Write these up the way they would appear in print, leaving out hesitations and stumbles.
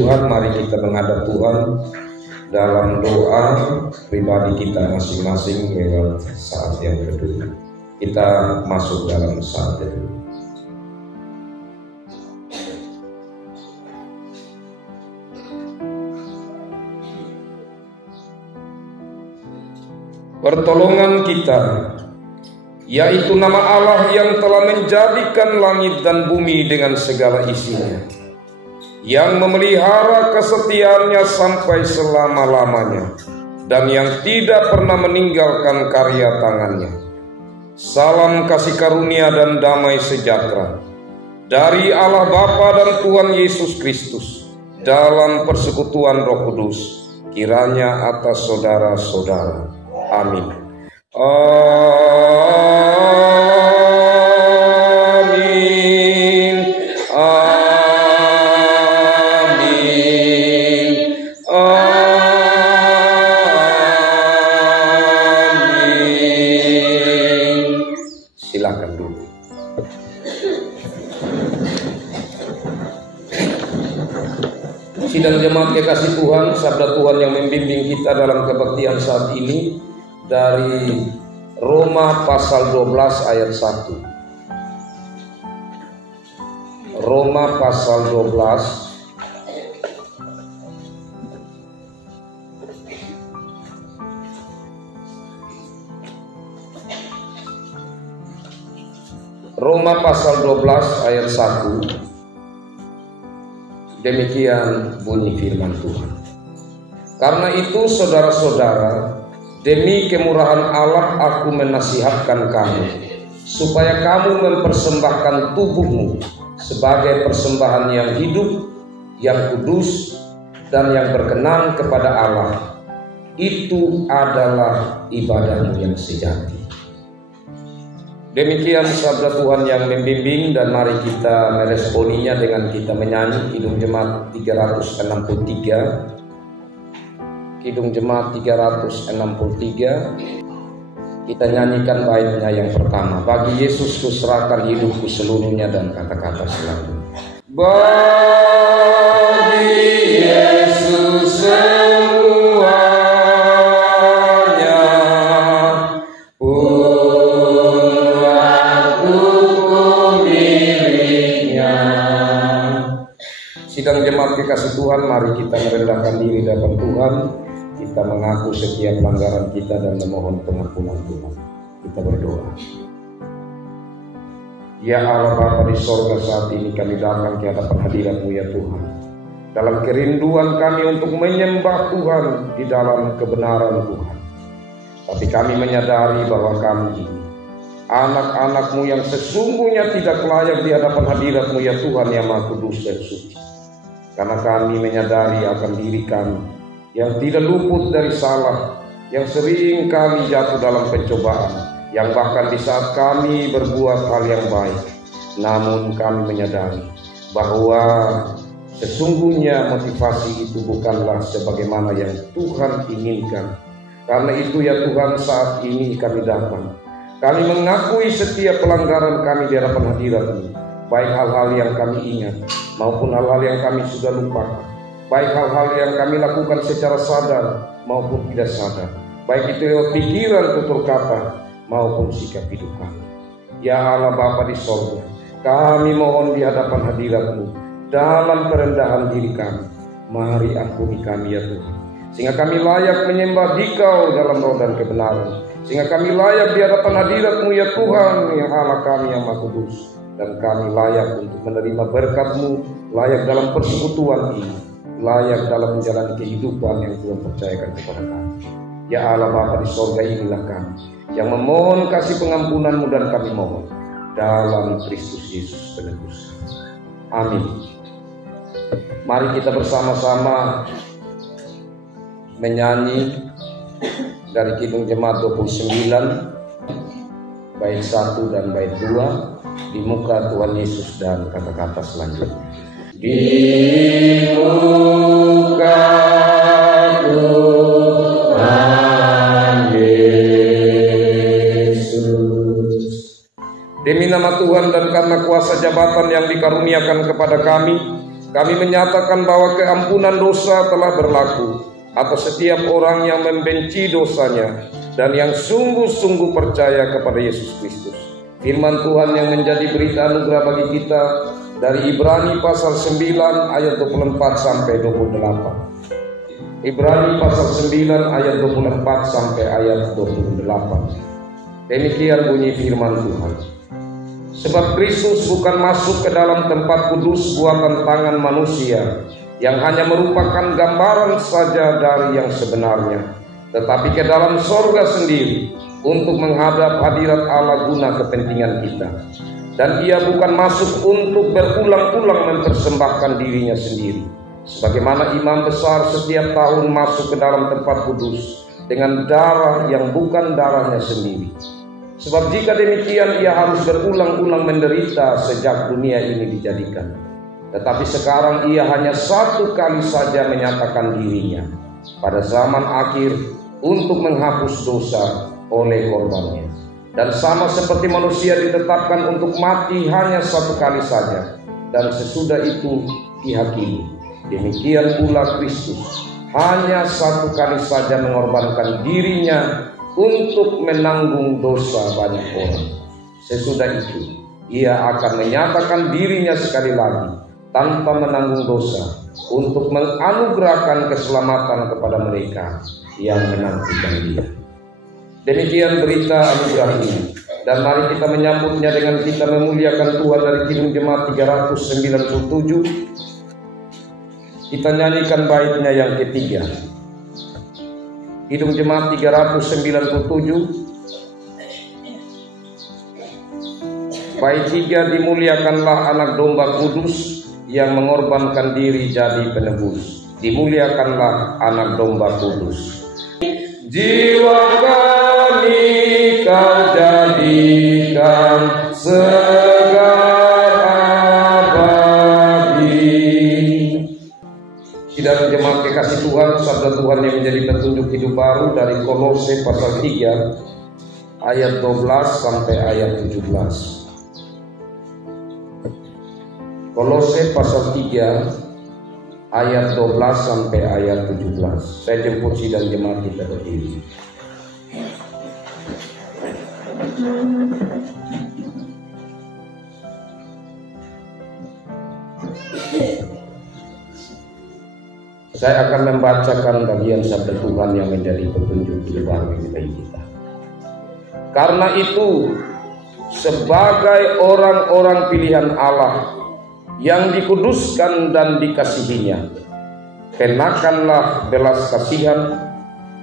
Tuhan, mari kita menghadap Tuhan dalam doa pribadi kita masing-masing lewat saat yang kedua. Kita masuk dalam saat itu. Pertolongan kita, yaitu nama Allah yang telah menjadikan langit dan bumi dengan segala isinya, yang memelihara kesetiaannya sampai selama-lamanya, dan yang tidak pernah meninggalkan karya tangannya. Salam kasih karunia dan damai sejahtera dari Allah Bapa dan Tuhan Yesus Kristus dalam persekutuan Roh Kudus kiranya atas saudara-saudara. Amin. Amin. Amin. Amin. Silakan dulu. Sidang jemaat kekasih Tuhan, sabda Tuhan yang membimbing kita dalam kebaktian saat ini dari Roma pasal 12 ayat 1. Roma pasal 12 Roma pasal 12 ayat 1. Demikian bunyi firman Tuhan. Karena itu saudara-saudara, demi kemurahan Allah aku menasihatkan kamu, supaya kamu mempersembahkan tubuhmu sebagai persembahan yang hidup, yang kudus, dan yang berkenan kepada Allah. Itu adalah ibadahmu yang sejati. Demikian sabda Tuhan yang membimbing, dan mari kita meresponinya dengan kita menyanyi Kidung Jemaat 363. Kidung Jemaat 363. Kita nyanyikan baitnya yang pertama. Bagi Yesus kuserahkan hidupku seluruhnya, dan kata-kata selanjutnya. Bagi Yesus semuanya, pun aku miliknya. Sidang jemaat kekasih Tuhan, mari kita merendahkan diri di hadapan Tuhan. Kita mengaku setiap pelanggaran kita dan memohon pengampunan Tuhan. Kita berdoa. Ya Allah Bapa di sorga, saat ini kami datang ke hadapan hadirat-Mu ya Tuhan, dalam kerinduan kami untuk menyembah Tuhan di dalam kebenaran Tuhan. Tapi kami menyadari bahwa kami ini anak-anak-Mu yang sesungguhnya tidak layak di hadapan hadirat-Mu ya Tuhan yang Maha Kudus dan Suci. Karena kami menyadari akan diri kami yang tidak luput dari salah, yang sering kali jatuh dalam pencobaan, yang bahkan di saat kami berbuat hal yang baik, namun kami menyadari bahwa sesungguhnya motivasi itu bukanlah sebagaimana yang Tuhan inginkan. Karena itu ya Tuhan, saat ini kami datang, kami mengakui setiap pelanggaran kami di hadapan hadirat-Mu, baik hal-hal yang kami ingat maupun hal-hal yang kami sudah lupakan, baik hal-hal yang kami lakukan secara sadar maupun tidak sadar, baik itu pikiran, tutur kata maupun sikap hidup kami. Ya Allah Bapa di sorga, kami mohon di hadapan hadirat-Mu dalam perendahan diri kami. Mari ampuni kami ya Tuhan, sehingga kami layak menyembah Dikau dalam roh dan kebenaran, sehingga kami layak di hadapan hadirat-Mu ya Tuhan, yang Allah kami yang Maha Kudus, dan kami layak untuk menerima berkat-Mu, layak dalam persekutuan ini, layak dalam menjalani kehidupan yang Tuhan percayakan kepada kami. Ya Allah Bapa di sorga, inilah kami yang memohon kasih pengampunan-Mu, dan kami mohon dalam Kristus Yesus penebus. Amin. Mari kita bersama-sama menyanyi dari Kidung Jemaat 29 bait 1 dan bait 2 di muka Tuhan Yesus, dan kata-kata selanjutnya. Di muka Tuhan Yesus, demi nama Tuhan dan karena kuasa jabatan yang dikaruniakan kepada kami, Kami menyatakan bahwa keampunan dosa telah berlaku atas setiap orang yang membenci dosanya dan yang sungguh-sungguh percaya kepada Yesus Kristus. Firman Tuhan yang menjadi berita anugerah bagi kita dari Ibrani pasal 9 ayat 24 sampai 28. Ibrani pasal 9 ayat 24 sampai ayat 28. Demikian bunyi firman Tuhan. Sebab Kristus bukan masuk ke dalam tempat kudus buatan tangan manusia, yang hanya merupakan gambaran saja dari yang sebenarnya, tetapi ke dalam sorga sendiri untuk menghadap hadirat Allah guna kepentingan kita. Dan ia bukan masuk untuk berulang-ulang mempersembahkan dirinya sendiri, sebagaimana imam besar setiap tahun masuk ke dalam tempat kudus dengan darah yang bukan darahnya sendiri. Sebab jika demikian ia harus berulang-ulang menderita sejak dunia ini dijadikan. Tetapi sekarang ia hanya satu kali saja menyatakan dirinya pada zaman akhir untuk menghapus dosa oleh korbannya. Dan sama seperti manusia ditetapkan untuk mati hanya satu kali saja, dan sesudah itu dihakimi, demikian pula Kristus hanya satu kali saja mengorbankan dirinya untuk menanggung dosa banyak orang. Sesudah itu ia akan menyatakan dirinya sekali lagi tanpa menanggung dosa untuk menganugerahkan keselamatan kepada mereka yang menantikan dia. Demikian berita anugerah ini, dan mari kita menyambutnya dengan kita memuliakan Tuhan dari Kidung Jemaat 397. Kita nyanyikan baitnya yang ketiga. Kidung Jemaat 397. Bait 3, dimuliakanlah anak domba kudus yang mengorbankan diri jadi penebus. Dimuliakanlah anak domba kudus. Jiwa kami kau jadikan segar abadi. Saudara jemaat kekasih Tuhan, sabda Tuhan yang menjadi petunjuk hidup baru dari Kolose pasal 3 ayat 12 sampai ayat 17. Kolose pasal 3 ayat 12 sampai ayat 17. Saya jemput sidang jemaat kita berdiri. Saya akan membacakan bagian sabda Tuhan yang menjadi petunjuk hidup baru bagi kita. Karena itu, sebagai orang-orang pilihan Allah yang dikuduskan dan dikasihinya, kenakanlah belas kasihan,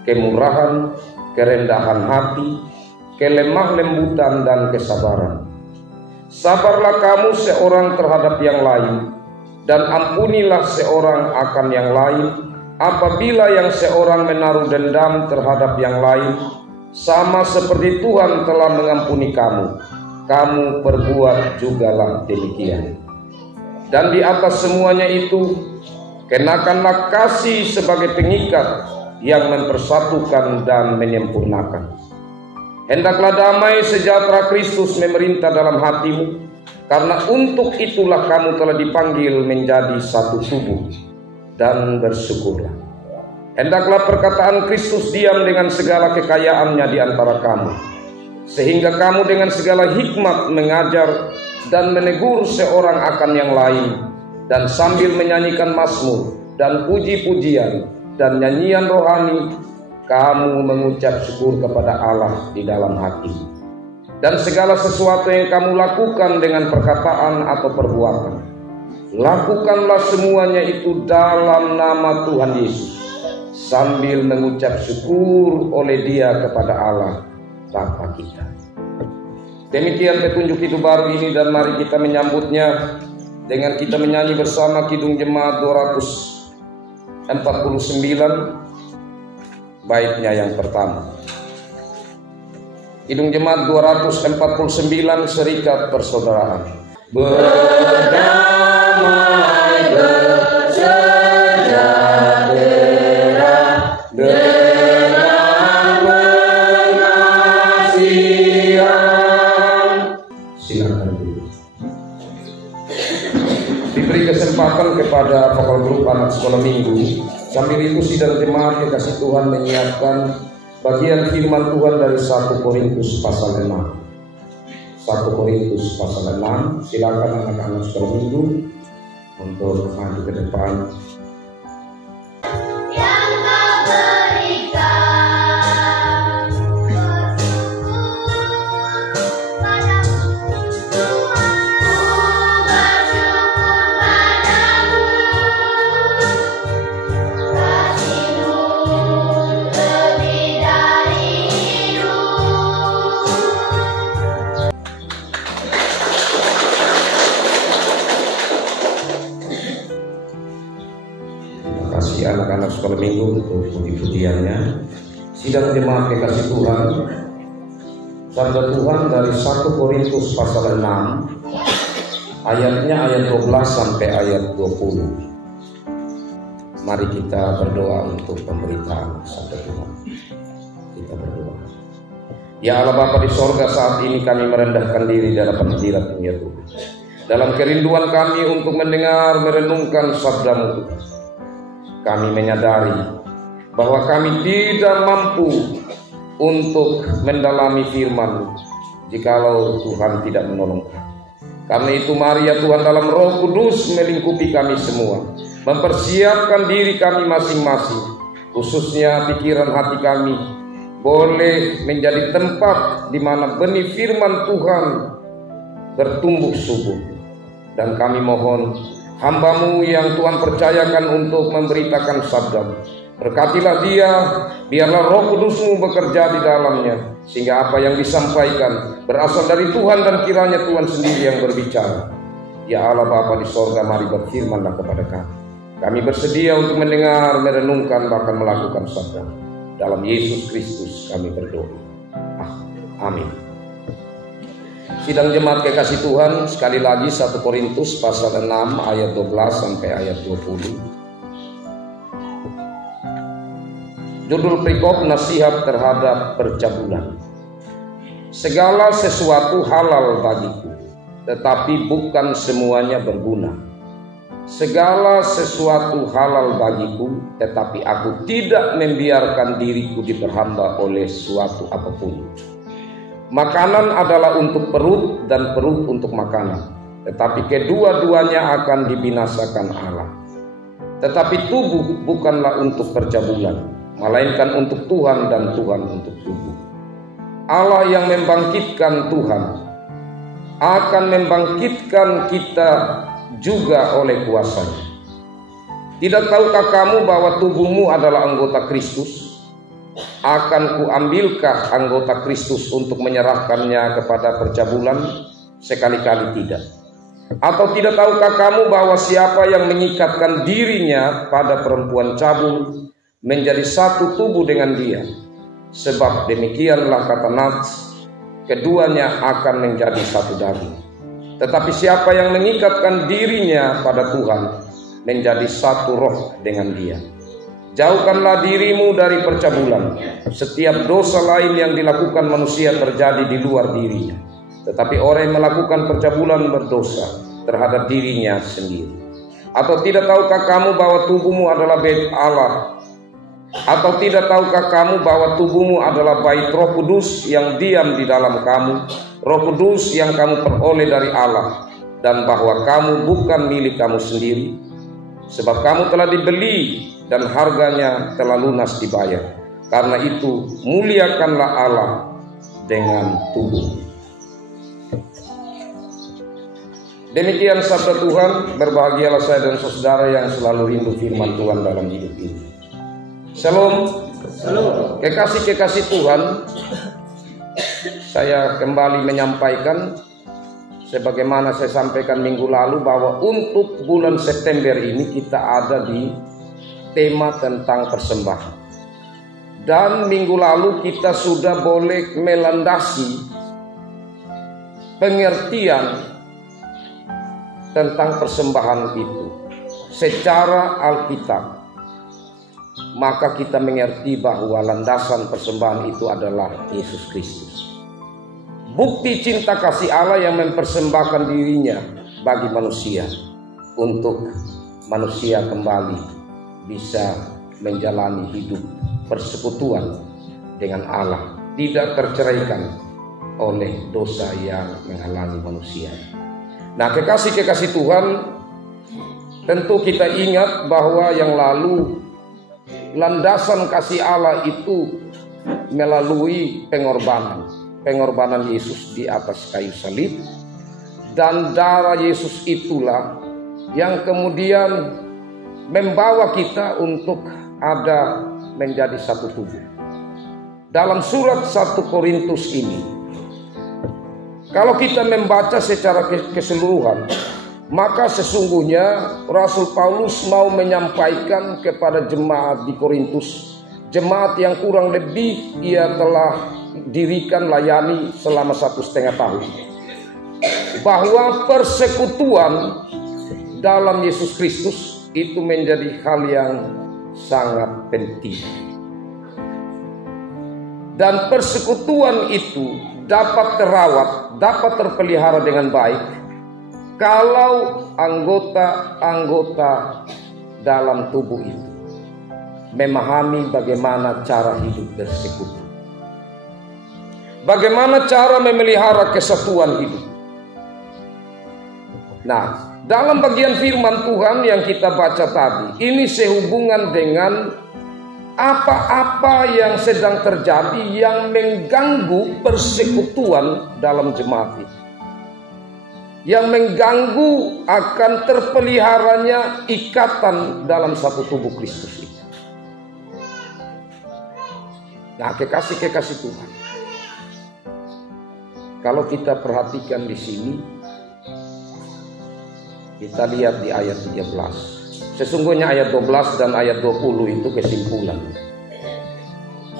kemurahan, kerendahan hati, kelemah lembutan dan kesabaran. Sabarlah kamu seorang terhadap yang lain, dan ampunilah seorang akan yang lain, apabila yang seorang menaruh dendam terhadap yang lain, sama seperti Tuhan telah mengampuni kamu, kamu perbuat jugalah demikian. Dan di atas semuanya itu, kenakanlah kasih sebagai pengikat yang mempersatukan dan menyempurnakan. Hendaklah damai sejahtera Kristus memerintah dalam hatimu, karena untuk itulah kamu telah dipanggil menjadi satu tubuh, dan bersyukurlah. Hendaklah perkataan Kristus diam dengan segala kekayaannya di antara kamu, sehingga kamu dengan segala hikmat mengajar dan menegur seorang akan yang lain, dan sambil menyanyikan mazmur dan puji-pujian dan nyanyian rohani, kamu mengucap syukur kepada Allah di dalam hati. Dan segala sesuatu yang kamu lakukan dengan perkataan atau perbuatan, lakukanlah semuanya itu dalam nama Tuhan Yesus, sambil mengucap syukur oleh Dia kepada Allah Bapa kita. Demikian petunjuk hidup baru ini, dan mari kita menyambutnya dengan kita menyanyi bersama Kidung Jemaat 249 baitnya yang pertama. Kidung Jemaat 249, Serikat Persaudaraan. Berdamai bersejahtera dengan pengasihan. Silakan dulu. Diberi kesempatan kepada pada vokal grup anak sekolah minggu. Sambil itu sidang jemaat kekasih Tuhan menyiapkan bagian firman Tuhan dari 1 Korintus pasal 6. 1 Korintus pasal 6. Silakan anak-anak sekolah minggu untuk maju ke depan. Anak-anak sekolah minggu untuk puji-pujiannya. Sidang jemaat kekasih Tuhan, sabda Tuhan dari 1 Korintus pasal 6 ayatnya ayat 12 sampai ayat 20. Mari kita berdoa untuk pemberitaan sabda Tuhan. Kita berdoa. Ya Allah Bapa di sorga, saat ini kami merendahkan diri dalam hadirat-Mu ya Tuhan. Dalam kerinduan kami untuk mendengar, merenungkan sabda-Mu, kami menyadari bahwa kami tidak mampu untuk mendalami firman-Mu jikalau Tuhan tidak menolong kami. Karena itu mari ya Tuhan, dalam Roh Kudus melingkupi kami semua, mempersiapkan diri kami masing-masing, khususnya pikiran hati kami boleh menjadi tempat di mana benih firman Tuhan bertumbuh subur. Dan kami mohon hamba-Mu yang Tuhan percayakan untuk memberitakan sabda-Mu, berkatilah dia, biarlah Roh Kudus-Mu bekerja di dalamnya, sehingga apa yang disampaikan berasal dari Tuhan dan kiranya Tuhan sendiri yang berbicara. Ya Allah Bapa di sorga, mari berfirmanlah kepada kami. Kami bersedia untuk mendengar, merenungkan, bahkan melakukan sabda. Dalam Yesus Kristus kami berdoa. Amin. Sidang jemaat kekasih Tuhan, sekali lagi 1 Korintus pasal 6 ayat 12 sampai ayat 20. Judul perikop nasihat terhadap percabulan. Segala sesuatu halal bagiku, tetapi bukan semuanya berguna. Segala sesuatu halal bagiku, tetapi aku tidak membiarkan diriku diperhamba oleh suatu apapun. Makanan adalah untuk perut dan perut untuk makanan, tetapi kedua-duanya akan dibinasakan Allah. Tetapi tubuh bukanlah untuk percabulan, melainkan untuk Tuhan dan Tuhan untuk tubuh. Allah yang membangkitkan Tuhan akan membangkitkan kita juga oleh kuasa-Nya. Tidak tahukah kamu bahwa tubuhmu adalah anggota Kristus? Akan kuambilkah anggota Kristus untuk menyerahkannya kepada percabulan? Sekali-kali tidak. Atau tidak tahukah kamu bahwa siapa yang mengikatkan dirinya pada perempuan cabul menjadi satu tubuh dengan dia? Sebab demikianlah kata Nats, keduanya akan menjadi satu daging. Tetapi siapa yang mengikatkan dirinya pada Tuhan menjadi satu roh dengan dia. Jauhkanlah dirimu dari percabulan. Setiap dosa lain yang dilakukan manusia terjadi di luar dirinya, tetapi orang yang melakukan percabulan berdosa terhadap dirinya sendiri. Atau tidak tahukah kamu bahwa tubuhmu adalah bait Allah? Atau tidak tahukah kamu bahwa tubuhmu adalah bait Roh Kudus yang diam di dalam kamu, Roh Kudus yang kamu peroleh dari Allah, dan bahwa kamu bukan milik kamu sendiri, sebab kamu telah dibeli dan harganya telah lunas dibayar. Karena itu muliakanlah Allah dengan tubuh. Demikian sabda Tuhan. Berbahagialah saya dan saudara yang selalu rindu firman Tuhan dalam hidup ini. Shalom. Shalom. Kekasih-kekasih Tuhan, saya kembali menyampaikan sebagaimana saya sampaikan minggu lalu bahwa untuk bulan September ini kita ada di tema tentang persembahan. Dan minggu lalu kita sudah boleh melandasi pengertian tentang persembahan itu secara Alkitab. Maka kita mengerti bahwa landasan persembahan itu adalah Yesus Kristus. Bukti cinta kasih Allah yang mempersembahkan dirinya bagi manusia untuk manusia kembali bisa menjalani hidup persekutuan dengan Allah, tidak terceraikan oleh dosa yang menghalangi manusia. Nah, kekasih-kekasih Tuhan, tentu kita ingat bahwa yang lalu landasan kasih Allah itu melalui pengorbanan Yesus di atas kayu salib, dan darah Yesus itulah yang kemudian membawa kita untuk ada menjadi satu tubuh. Dalam surat 1 Korintus ini, kalau kita membaca secara keseluruhan, maka sesungguhnya Rasul Paulus mau menyampaikan kepada jemaat di Korintus, jemaat yang kurang lebih ia telah dirikan layani selama 1,5 tahun, bahwa persekutuan dalam Yesus Kristus itu menjadi hal yang sangat penting. Dan persekutuan itu dapat terawat, dapat terpelihara dengan baik kalau anggota-anggota dalam tubuh itu memahami bagaimana cara hidup bersekutu, bagaimana cara memelihara kesatuan hidup. Nah, dalam bagian firman Tuhan yang kita baca tadi, ini sehubungan dengan apa-apa yang sedang terjadi yang mengganggu persekutuan dalam jemaat itu, yang mengganggu akan terpeliharanya ikatan dalam satu tubuh Kristus itu. Nah, kekasih-kekasih Tuhan, kalau kita perhatikan di sini, kita lihat di ayat 13. Sesungguhnya ayat 12 dan ayat 20 itu kesimpulan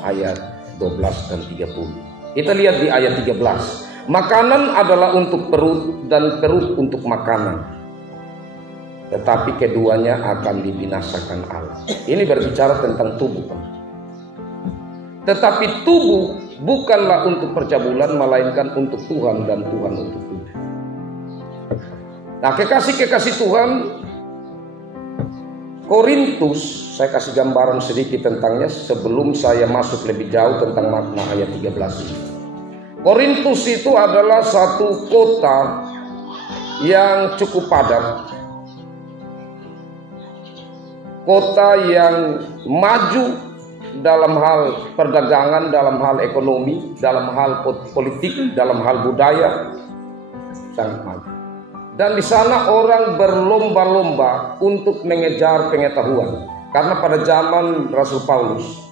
ayat 12 dan 30. Kita lihat di ayat 13. Makanan adalah untuk perut dan perut untuk makanan, tetapi keduanya akan dibinasakan Allah. Ini berbicara tentang tubuh. Tetapi tubuh bukanlah untuk percabulan, melainkan untuk Tuhan, dan Tuhan untuk tubuh. Nah, kekasih-kekasih Tuhan, Korintus, saya kasih gambaran sedikit tentangnya sebelum saya masuk lebih jauh tentang makna ayat 13 ini. Korintus itu adalah satu kota yang cukup padat, kota yang maju dalam hal perdagangan, dalam hal ekonomi, dalam hal politik, dalam hal budaya, sangat maju. Dan di sana orang berlomba-lomba untuk mengejar pengetahuan. Karena pada zaman Rasul Paulus,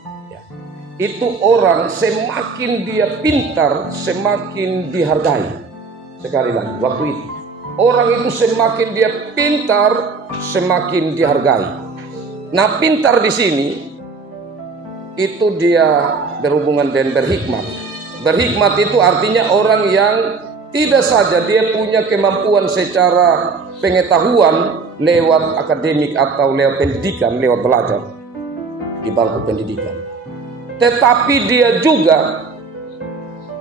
itu orang semakin dia pintar, semakin dihargai. Sekali lagi, waktu itu orang itu semakin dia pintar, semakin dihargai. Nah, pintar di sini itu dia berhubungan dengan berhikmat. Berhikmat itu artinya orang yang tidak saja dia punya kemampuan secara pengetahuan lewat akademik atau lewat pendidikan, lewat belajar di bangku pendidikan, tetapi dia juga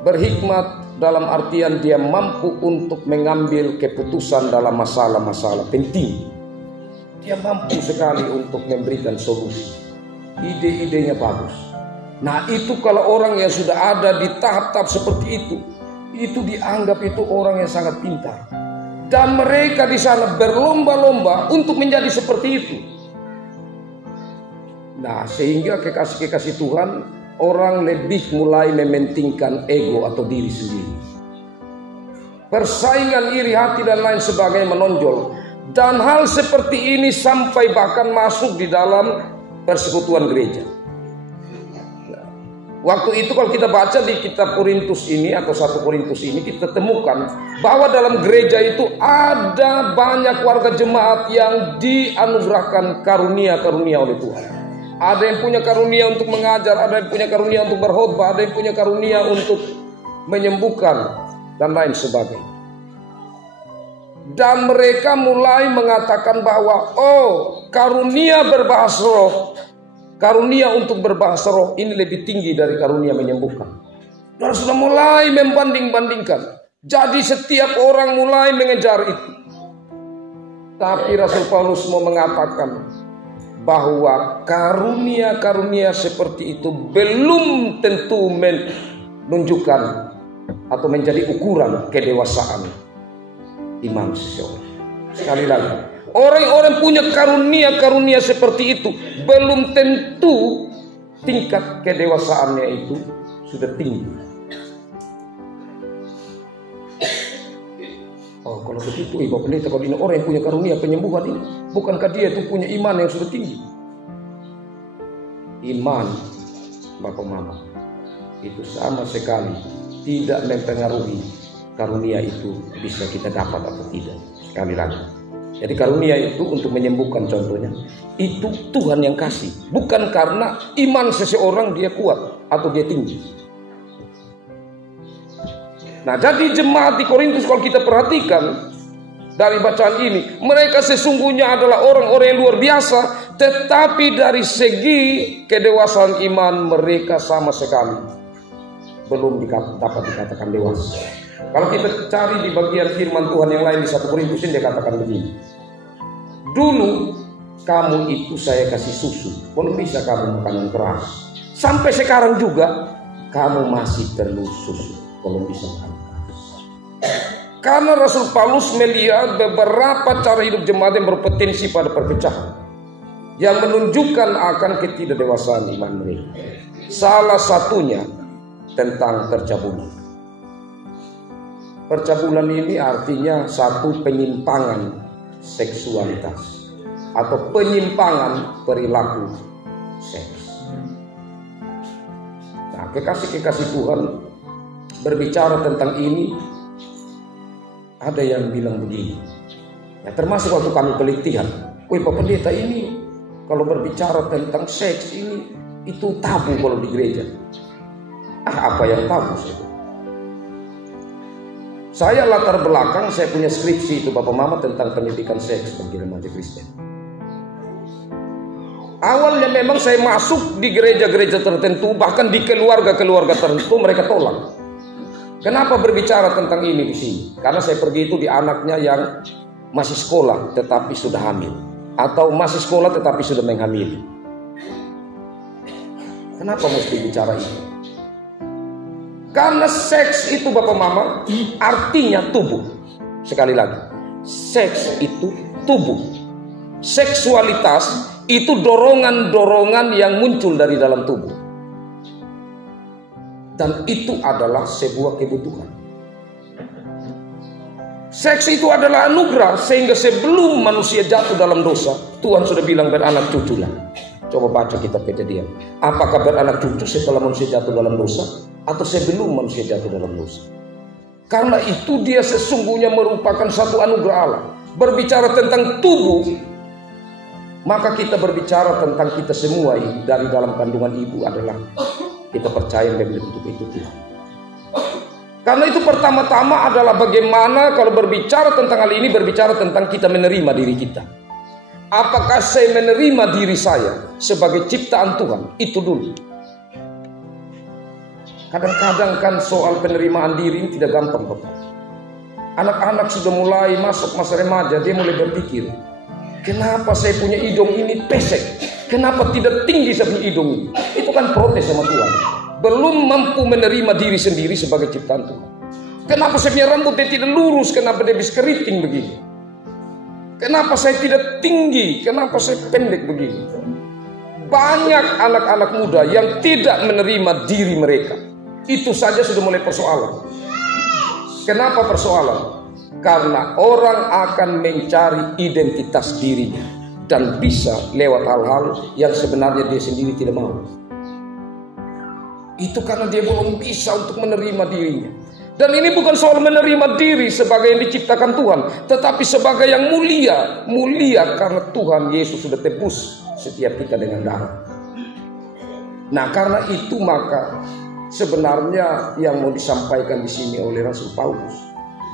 berhikmat dalam artian dia mampu untuk mengambil keputusan dalam masalah-masalah penting. Dia mampu sekali untuk memberikan solusi. Ide-idenya bagus. Nah, itu kalau orang yang sudah ada di tahap-tahap seperti itu dianggap itu orang yang sangat pintar. Dan mereka di sana berlomba-lomba untuk menjadi seperti itu. Nah, sehingga kekasih-kekasih Tuhan, orang lebih mulai mementingkan ego atau diri sendiri. Persaingan, iri hati dan lain sebagainya menonjol. Dan hal seperti ini sampai bahkan masuk di dalam persekutuan gereja. Waktu itu kalau kita baca di kitab Korintus ini atau 1 Korintus ini, kita temukan bahwa dalam gereja itu ada banyak warga jemaat yang dianugerahkan karunia-karunia oleh Tuhan. Ada yang punya karunia untuk mengajar, ada yang punya karunia untuk berkhotbah, ada yang punya karunia untuk menyembuhkan dan lain sebagainya. Dan mereka mulai mengatakan bahwa karunia berbahasa roh, karunia untuk berbahasa roh ini lebih tinggi dari karunia menyembuhkan. Dan sudah mulai membanding-bandingkan. Jadi setiap orang mulai mengejar itu. Tapi Rasul Paulus mau mengatakan bahwa karunia-karunia seperti itu belum tentu menunjukkan atau menjadi ukuran kedewasaan iman seseorang. Sekali lagi, orang-orang punya karunia-karunia seperti itu belum tentu tingkat kedewasaannya itu sudah tinggi. Oh, kalau begitu Ibu Pendeta, kalau ini orang yang punya karunia penyembuhan ini, bukankah dia itu punya iman yang sudah tinggi? Iman, Bapak Mama, itu sama sekali tidak mempengaruhi karunia itu bisa kita dapat atau tidak. Sekali lagi, jadi karunia itu untuk menyembuhkan contohnya, itu Tuhan yang kasih, bukan karena iman seseorang dia kuat atau dia tinggi. Nah, jadi jemaat di Korintus kalau kita perhatikan dari bacaan ini, mereka sesungguhnya adalah orang-orang yang luar biasa, tetapi dari segi kedewasaan iman mereka sama sekali belum dapat dikatakan dewasa. Kalau kita cari di bagian firman Tuhan yang lain di 1 Korintus ini, dia katakan begini: dulu kamu itu saya kasih susu, belum bisa kamu makanan keras. Sampai sekarang juga kamu masih perlu susu, belum bisa makan keras. Karena Rasul Paulus melihat beberapa cara hidup jemaat yang berpotensi pada perpecahan, yang menunjukkan akan ketidakdewasaan iman mereka. Salah satunya tentang percabulan. Percabulan ini artinya satu penyimpangan seksualitas atau penyimpangan perilaku seks. Nah, kekasih-kekasih Tuhan berbicara tentang ini, ada yang bilang begini, ya, termasuk waktu kami pelitian, Pak Pendeta, ini kalau berbicara tentang seks ini itu tabu kalau di gereja. Apa yang tabu? Saya latar belakang, saya punya skripsi itu Bapak Mama tentang pendidikan seks bagi remaja Kristen. Awalnya memang saya masuk di gereja-gereja tertentu, bahkan di keluarga-keluarga tertentu mereka tolak. Kenapa berbicara tentang ini di sini? Karena saya pergi itu di anaknya yang masih sekolah tetapi sudah hamil, atau masih sekolah tetapi sudah menghamili. Kenapa mesti bicara ini? Karena seks itu Bapak Mama artinya tubuh. Sekali lagi, seks itu tubuh. Seksualitas itu dorongan-dorongan yang muncul dari dalam tubuh. Dan itu adalah sebuah kebutuhan. Seks itu adalah anugerah, sehingga sebelum manusia jatuh dalam dosa, Tuhan sudah bilang beranak cuculah. Coba baca kitab Kejadian. Apakah beranak cucu setelah manusia jatuh dalam dosa, atau sebelum manusia jatuh dalam dosa? Karena itu dia sesungguhnya merupakan satu anugerah Allah. Berbicara tentang tubuh, maka kita berbicara tentang kita semua dari dalam kandungan ibu adalah kita percaya dan bentuk itu Tuhan. Karena itu pertama-tama adalah bagaimana kalau berbicara tentang hal ini, berbicara tentang kita menerima diri kita. Apakah saya menerima diri saya sebagai ciptaan Tuhan? Itu dulu. Kadang-kadang kan soal penerimaan diri ini tidak gampang, Bapak. Anak-anak sudah mulai masuk masa remaja, dia mulai berpikir, kenapa saya punya hidung ini pesek? Kenapa tidak tinggi saya punya hidung ini? Itu kan protes sama Tuhan. Belum mampu menerima diri sendiri sebagai ciptaan Tuhan. Kenapa saya punya rambutnya tidak lurus? Kenapa dia bisa keriting begini? Kenapa saya tidak tinggi? Kenapa saya pendek begini? Banyak anak-anak muda yang tidak menerima diri mereka. Itu saja sudah mulai persoalan. Kenapa persoalan? Karena orang akan mencari identitas dirinya, dan bisa lewat hal-hal yang sebenarnya dia sendiri tidak mau. Itu karena dia belum bisa untuk menerima dirinya. Dan ini bukan soal menerima diri sebagai yang diciptakan Tuhan, tetapi sebagai yang mulia. Mulia karena Tuhan Yesus sudah tebus setiap kita dengan darah. Nah, karena itu maka sebenarnya yang mau disampaikan di sini oleh Rasul Paulus,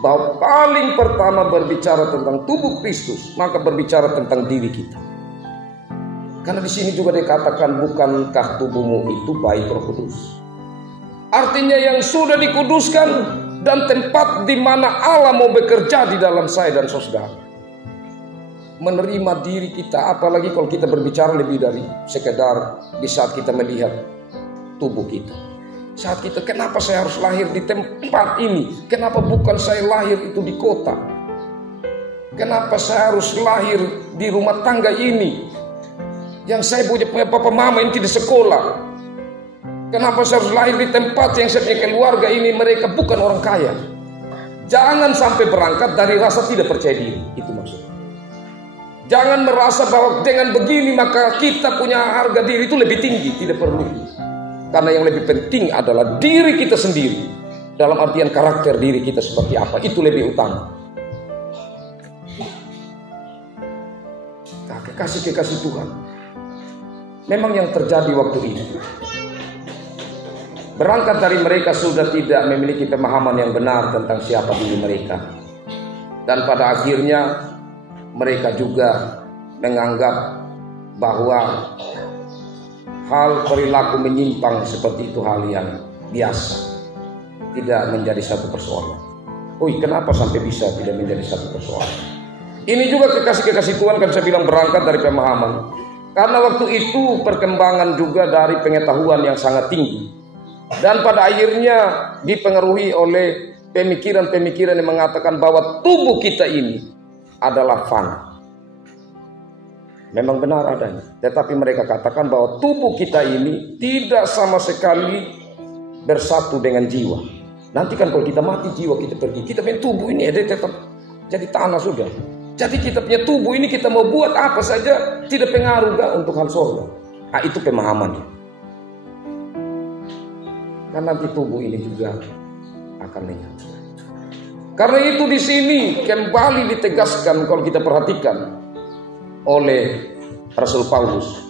bahwa paling pertama berbicara tentang tubuh Kristus, maka berbicara tentang diri kita. Karena di sini juga dikatakan, bukankah tubuhmu itu bait Roh Kudus? Artinya yang sudah dikuduskan dan tempat di mana Allah mau bekerja di dalam saya dan saudara. menerima diri kita, apalagi kalau kita berbicara lebih dari sekedar di saat kita melihat tubuh kita. Saat kita, kenapa saya harus lahir di tempat ini? Kenapa bukan saya lahir itu di kota? Kenapa saya harus lahir di rumah tangga ini? Yang saya punya papa mama ini tidak sekolah. Kenapa saya harus lahir di tempat yang saya punya keluarga ini, mereka bukan orang kaya? Jangan sampai berangkat dari rasa tidak percaya diri, itu maksudnya. Jangan merasa bahwa dengan begini maka kita punya harga diri itu lebih tinggi, tidak perlu. Karena yang lebih penting adalah diri kita sendiri. Dalam artian karakter diri kita seperti apa, itu lebih utama. Nah, kekasih-kekasih Tuhan, memang yang terjadi waktu itu, berangkat dari mereka sudah tidak memiliki pemahaman yang benar tentang siapa diri mereka. Dan pada akhirnya mereka juga menganggap bahwa hal perilaku menyimpang seperti itu hal yang biasa, tidak menjadi satu persoalan. Kenapa sampai bisa tidak menjadi satu persoalan? Ini juga kekasih-kekasih Tuhan, kan saya bilang berangkat dari pemahaman. Karena waktu itu perkembangan juga dari pengetahuan yang sangat tinggi. Dan pada akhirnya dipengaruhi oleh pemikiran-pemikiran yang mengatakan bahwa tubuh kita ini adalah fana. Memang benar adanya. Tetapi mereka katakan bahwa tubuh kita ini tidak sama sekali bersatu dengan jiwa. Nanti kan kalau kita mati jiwa kita pergi. Kita punya tubuh ini tetap jadi tanah sudah. Jadi kita punya tubuh ini kita mau buat apa saja tidak pengaruh untuk hal surga. Itu pemahamannya. Karena di tubuh ini juga akan lenyap. Karena itu di sini kembali ditegaskan kalau kita perhatikan oleh Rasul Paulus.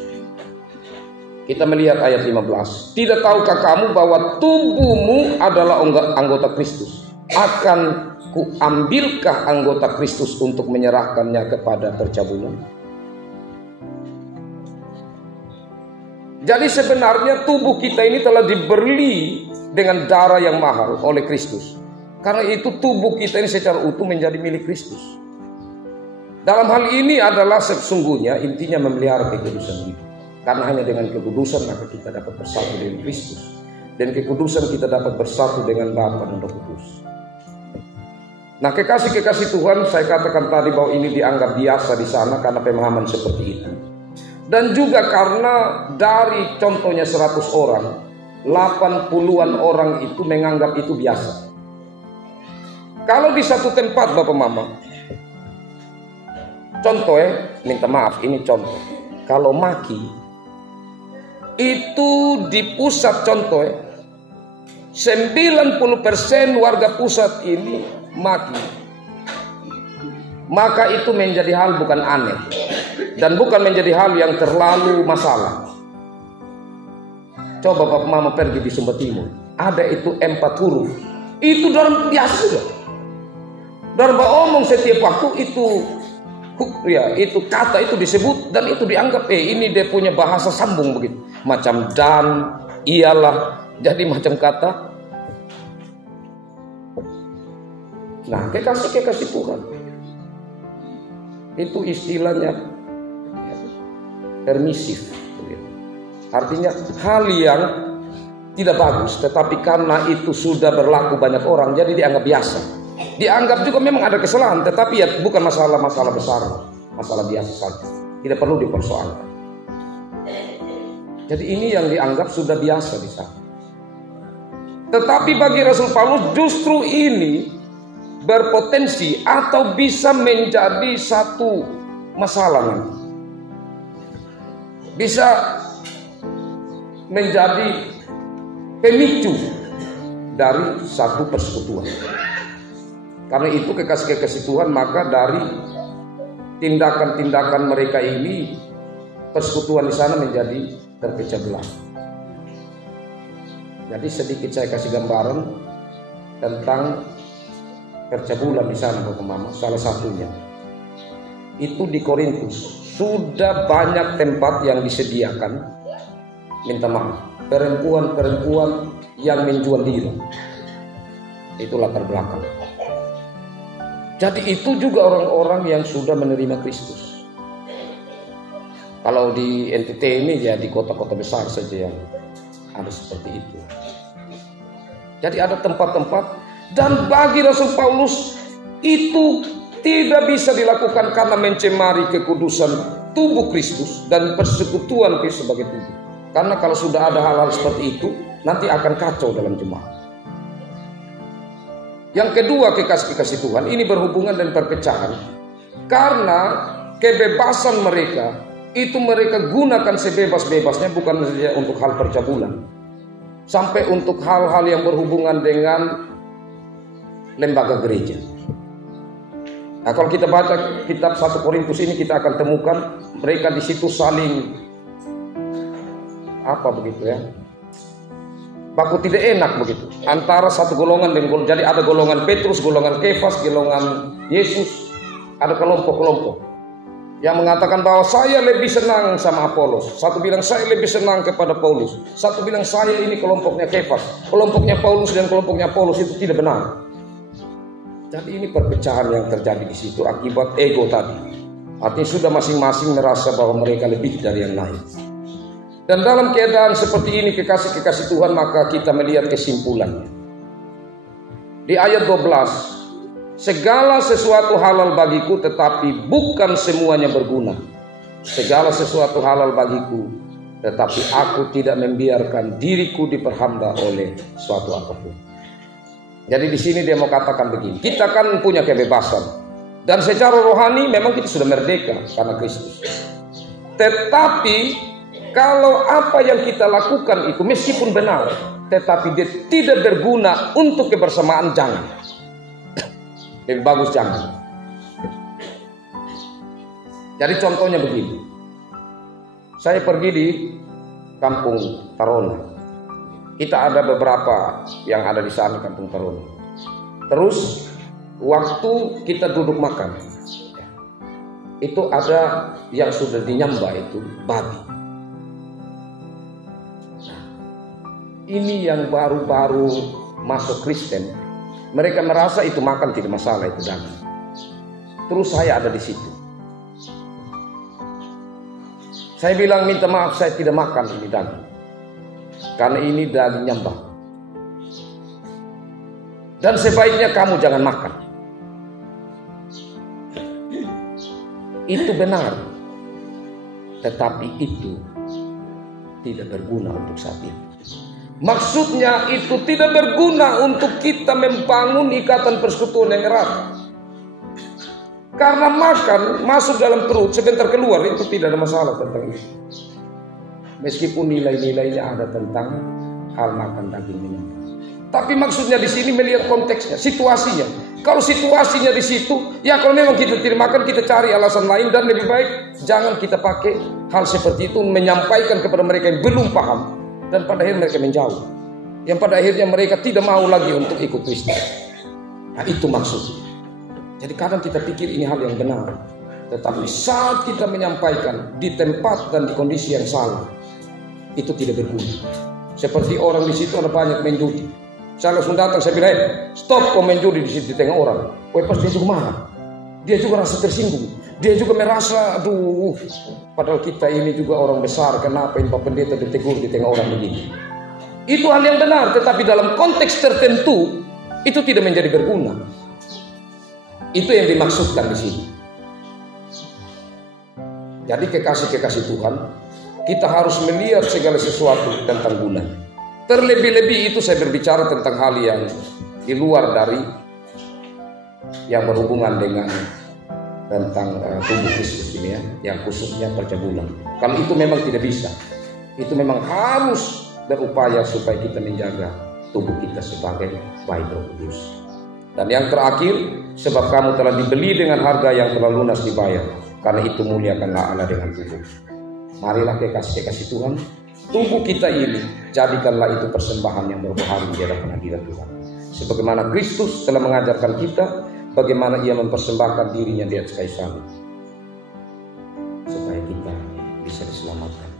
Kita melihat ayat 15. Tidak tahukah kamu bahwa tubuhmu adalah anggota Kristus? Akan kuambilkah anggota Kristus untuk menyerahkannya kepada percabulan? Jadi sebenarnya tubuh kita ini telah dibeli dengan darah yang mahal oleh Kristus. Karena itu tubuh kita ini secara utuh menjadi milik Kristus. Dalam hal ini adalah sesungguhnya intinya memelihara kekudusan hidup. Karena hanya dengan kekudusan maka kita dapat bersatu dengan Kristus. Dan kekudusan kita dapat bersatu dengan Bapa dan Roh Kudus. Nah, kekasih-kekasih Tuhan, saya katakan tadi bahwa ini dianggap biasa di sana karena pemahaman seperti itu. Dan juga karena dari contohnya 100 orang, 80-an orang itu menganggap itu biasa. Kalau di satu tempat Bapak Mama, contoh minta maaf ini contoh. Kalau maki, itu di pusat contoh 90% warga pusat ini maki. Maka itu menjadi hal bukan aneh. Dan bukan menjadi hal yang terlalu masalah. Coba Bapak Mama pergi di Sumba Timur, ada itu 4 huruf. Itu dalam biasa juga. Dalam omong setiap waktu itu kata itu disebut dan itu dianggap ini dia punya bahasa sambung begitu. Macam dan, iyalah, jadi macam kata. Nah, kekasih Tuhan, itu istilahnya permisif, artinya hal yang tidak bagus, tetapi karena itu sudah berlaku banyak orang, jadi dianggap biasa. Dianggap juga memang ada kesalahan, tetapi bukan masalah besar, masalah biasa saja, tidak perlu dipersoalkan. Jadi ini yang dianggap sudah biasa di sana. Tetapi bagi Rasul Paulus justru ini berpotensi atau bisa menjadi satu masalah nanti. Bisa menjadi pemicu dari satu persekutuan. Karena itu kekasih-kekasih Tuhan, maka dari tindakan-tindakan mereka ini persekutuan di sana menjadi terpecah belah. Jadi sedikit saya kasih gambaran tentang percabulan di sana Bapak Mama. Salah satunya itu di Korintus. Sudah banyak tempat yang disediakan, minta maaf, perempuan-perempuan yang menjual diri. Itu latar belakang. Jadi itu juga orang-orang yang sudah menerima Kristus. Kalau di NTT ini ya di kota-kota besar saja yang ada seperti itu. Jadi ada tempat-tempat, dan bagi Rasul Paulus itu tidak bisa dilakukan karena mencemari kekudusan tubuh Kristus dan persekutuan Kristus sebagai tubuh. Karena kalau sudah ada hal-hal seperti itu, nanti akan kacau dalam jemaat. Yang kedua, kekasih-kekasih Tuhan, ini berhubungan dengan perpecahan. Karena kebebasan mereka, itu mereka gunakan sebebas-bebasnya, bukan saja untuk hal percabulan, sampai untuk hal-hal yang berhubungan dengan lembaga gereja. Nah, kalau kita baca kitab 1 Korintus ini, kita akan temukan mereka di situ saling baku tidak enak begitu antara satu golongan dengan golongan. Jadi ada golongan Petrus, golongan Kefas, golongan Yesus, ada kelompok-kelompok yang mengatakan bahwa saya lebih senang sama Apolos. Satu bilang saya lebih senang kepada Paulus. Satu bilang saya ini kelompoknya Kefas, kelompoknya Paulus dan kelompoknya Apolos. Itu tidak benar. Jadi ini perpecahan yang terjadi di situ akibat ego tadi. Artinya sudah masing-masing merasa bahwa mereka lebih dari yang lain. Dan dalam keadaan seperti ini, kekasih-kekasih Tuhan, maka kita melihat kesimpulannya. Di ayat 12. Segala sesuatu halal bagiku, tetapi bukan semuanya berguna. Segala sesuatu halal bagiku, tetapi aku tidak membiarkan diriku diperhamba oleh suatu apapun. Jadi di sini dia mau katakan begini, kita kan punya kebebasan, dan secara rohani memang kita sudah merdeka karena Kristus. Tetapi kalau apa yang kita lakukan itu meskipun benar, tetapi dia tidak berguna untuk kebersamaan, jangan. Lebih bagus jangan. Jadi contohnya begini. Saya pergi di Kampung Taruna. Kita ada beberapa yang ada di sana Kampung Taruna. Terus waktu kita duduk makan, itu ada yang sudah dinyamba itu babi. Ini yang baru-baru masuk Kristen. Mereka merasa itu makan tidak masalah, itu daging. Terus saya ada di situ. Saya bilang minta maaf, saya tidak makan ini daging, karena ini daging nyambah. Dan sebaiknya kamu jangan makan. Itu benar, tetapi itu tidak berguna untuk saat ini. Maksudnya itu tidak berguna untuk kita membangun ikatan persekutuan yang erat. Karena makan masuk dalam perut, sebentar keluar, itu tidak ada masalah tentang itu. Meskipun nilai-nilainya ada tentang hal makan daging minum. Tapi maksudnya di sini melihat konteksnya, situasinya. Kalau situasinya di situ, ya kalau memang kita tidak makan, kita cari alasan lain, dan lebih baik jangan kita pakai hal seperti itu menyampaikan kepada mereka yang belum paham. Dan pada akhirnya mereka menjauh. Yang pada akhirnya mereka tidak mau lagi untuk ikut Kristus. Nah itu maksudnya. Jadi kadang kita pikir ini hal yang benar. Tetapi saat kita menyampaikan di tempat dan di kondisi yang salah, itu tidak berguna. Seperti orang di situ ada banyak main judi. Saya langsung datang, saya bilang, stop kau main judi di situ di tengah orang. Pas dia juga marah. Dia juga rasa tersinggung. Dia juga merasa, aduh, padahal kita ini juga orang besar, kenapa ini Pak Pendeta ditegur di tengah orang begini? Itu hal yang benar, tetapi dalam konteks tertentu itu tidak menjadi berguna. Itu yang dimaksudkan di sini. Jadi kekasih-kekasih Tuhan, kita harus melihat segala sesuatu tentang guna. Terlebih-lebih itu saya berbicara tentang hal yang di luar dari yang berhubungan dengan tentang tubuh Kristus ini ya, yang khususnya percabulan. Kalau itu memang tidak bisa, itu memang harus berupaya supaya kita menjaga tubuh kita sebagai baik Roh Kudus. Dan yang terakhir, sebab kamu telah dibeli dengan harga yang telah lunas dibayar, karena itu muliakanlah Allah dengan tubuh. Marilah kekasih-kekasih Tuhan, tubuh kita ini jadikanlah itu persembahan yang berbahagia di hadapan hadirat Tuhan. Sebagaimana Kristus telah mengajarkan kita bagaimana ia mempersembahkan dirinya di atas kayu salib supaya kita bisa diselamatkan.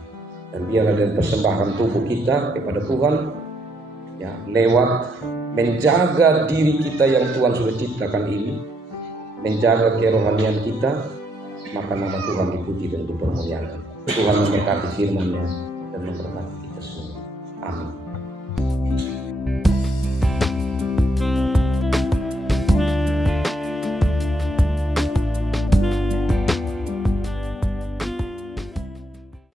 Dan biarlah dengan persembahan tubuh kita kepada Tuhan ya, lewat menjaga diri kita yang Tuhan sudah ciptakan ini, menjaga kerohanian kita, maka nama Tuhan dipuji dan dipermuliakan. Tuhan memberkati firman-Nya dan memberkati kita semua. Amin.